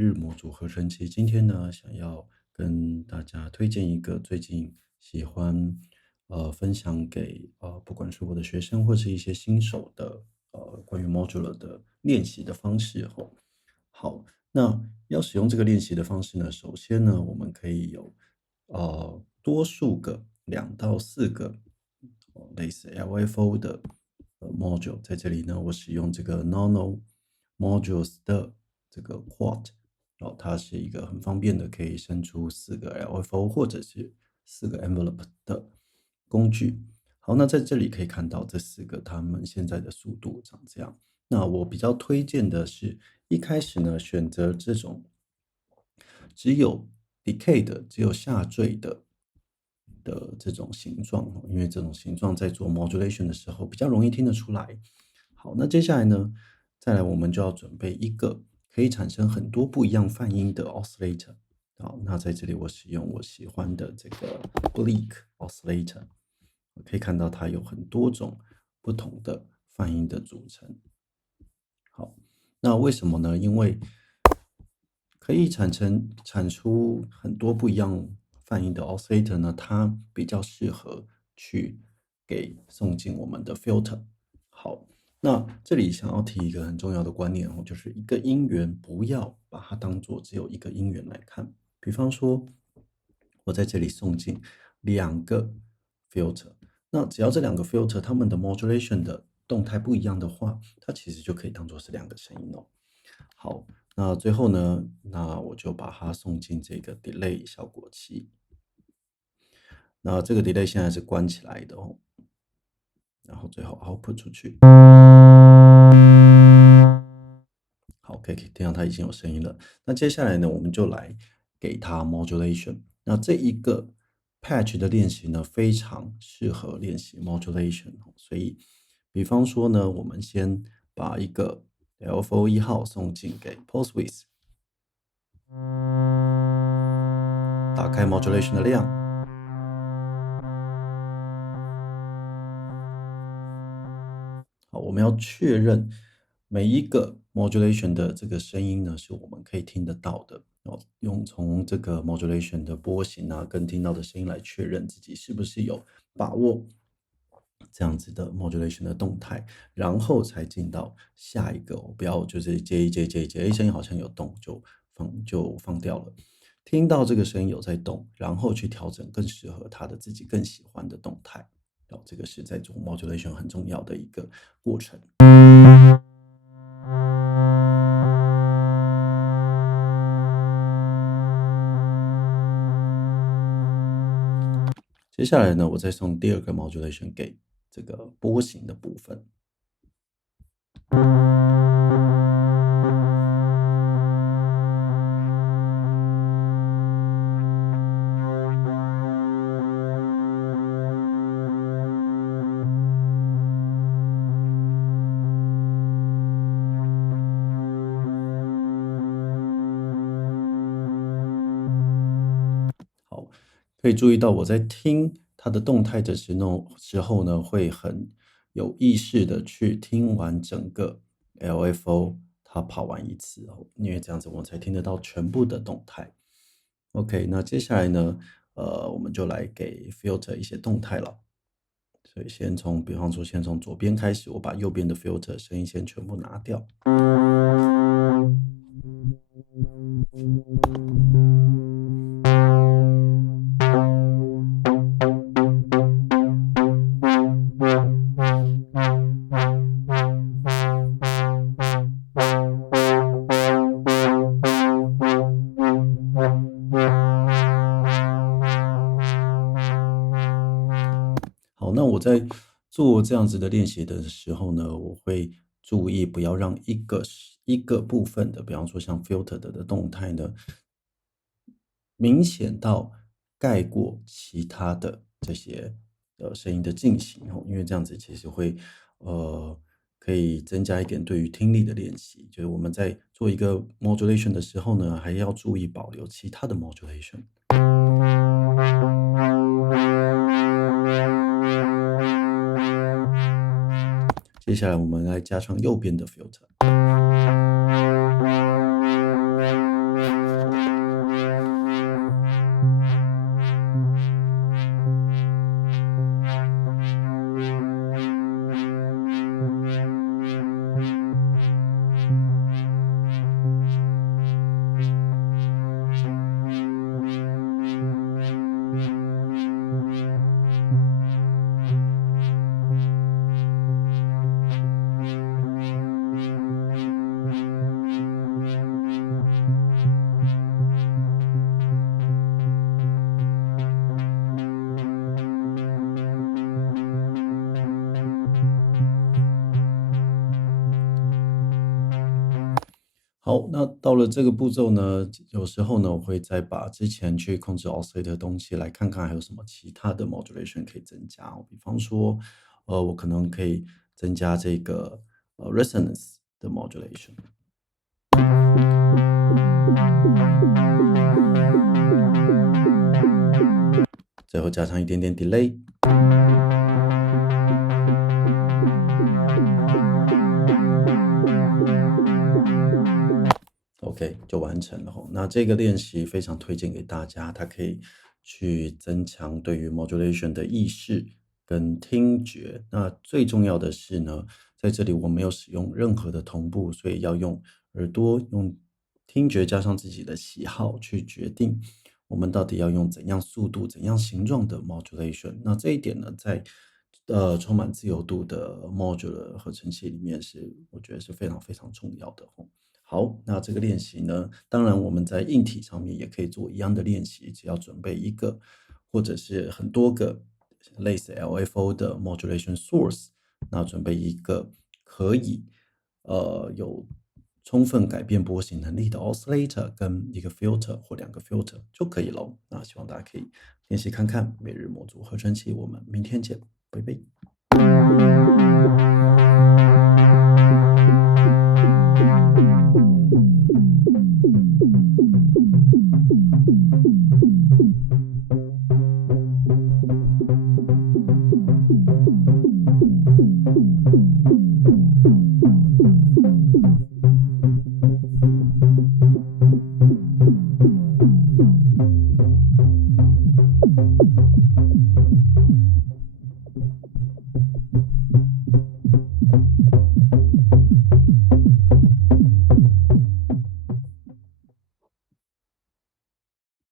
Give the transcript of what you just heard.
日模组合成器。今天呢，想要跟大家推荐一个最近喜欢分享给不管是我的学生或是一些新手的关于 modular 的练习的方式哦。好，那要使用这个练习的方式呢，首先呢，我们可以有多数个2到4个类似 LFO 的module，在这里呢，我使用这个 Nano Modules 的这个 Quad，它是一个很方便的可以生出4个 LFO 或者是4个 envelope 的工具。好，那在这里可以看到这4个它们现在的速度长这样。那我比较推荐的是一开始呢，选择这种只有 decay 的，只有下坠的这种形状，因为这种形状在做 modulation 的时候比较容易听得出来。好，那接下来呢，再来我们就要准备一个可以产生很多不一样泛音的 oscillator。好，那在这里我使用我喜欢的这个 Bleak oscillator，可以看到它有很多种不同的泛音的组成。好，那为什么呢？因为可以产出很多不一样泛音的 oscillator 呢，它比较适合去给送进我们的 filter。好，那这里想要提一个很重要的观念哦，就是一个音源不要把它当做只有一个音源来看。比方说，我在这里送进2个 filter，那只要这2个 filter 它们的 modulation 的动态不一样的话，它其实就可以当做是2个声音哦。好，那最后呢，那我就把它送进这个 delay 效果器。那这个 delay 现在是关起来的哦，然后最后 output 出去。好，可以听到它已经有声音了。那接下来呢，我们就来给它 modulation。那这一个 patch 的练习呢，非常适合练习 modulation。所以，比方说呢，我们先把一个 LFO 1号送进给 pulse width，打开 modulation 的量。好，我们要确认每一个 modulation 的这个声音呢，是我们可以听得到的。用从这个 modulation 的波形啊，跟听到的声音来确认自己是不是有把握这样子的 modulation 的动态，然后才进到下一个。不要就是接一接，声音好像有动就放掉了。听到这个声音有在动，然后去调整更适合他的自己更喜欢的动态。这个是在做 modulation 很重要的一个过程。接下来呢，我再送第2个 modulation 给这个波形的部分。好，可以注意到我在听它的动态的时候呢，会很有意识的去听完整个 LFO 它跑完一次哦，因为这样子我才听得到全部的动态。OK，那接下来呢，我们就来给 filter 一些动态了。所以比方说先从左边开始，我把右边的 filter 声音先全部拿掉。好，那我在做这样子的练习的时候呢，我会注意不要让一个部分的，比方说像 filter 的动态呢，明显到盖过其他的这些声音的进行哦，因为这样子其实会可以增加一点对于听力的练习。就是我们在做一个 modulation 的时候呢，还要注意保留其他的 modulation。接下来我们来加上右边的 filter。好，那到了这个步骤呢，有时候呢，我会再把之前去控制 oscillator 的东西来看看还有什么其他的 modulation 可以增加哦。比方说，我可能可以增加这个resonance 的 modulation，最后加上一点点 delay。OK，就完成了吼。那这个练习非常推荐给大家，它可以去增强对于 modulation 的意识跟听觉。那最重要的是呢，在这里我没有使用任何的同步，所以要用耳朵、用听觉加上自己的喜好去决定我们到底要用怎样速度、怎样形状的 modulation。那这一点呢，在充满自由度的 modular 合成器里面是我觉得是非常非常重要的吼。好，那这个练习呢，当然我们在硬体上面也可以做一样的练习，只要准备一个或者是很多个类似 LFO 的 modulation source，那准备一个可以有充分改变波形能力的 oscillator 跟一个 filter 或两个 filter 就可以了。那希望大家可以练习看看每日模组合成器，我们明天见，拜拜。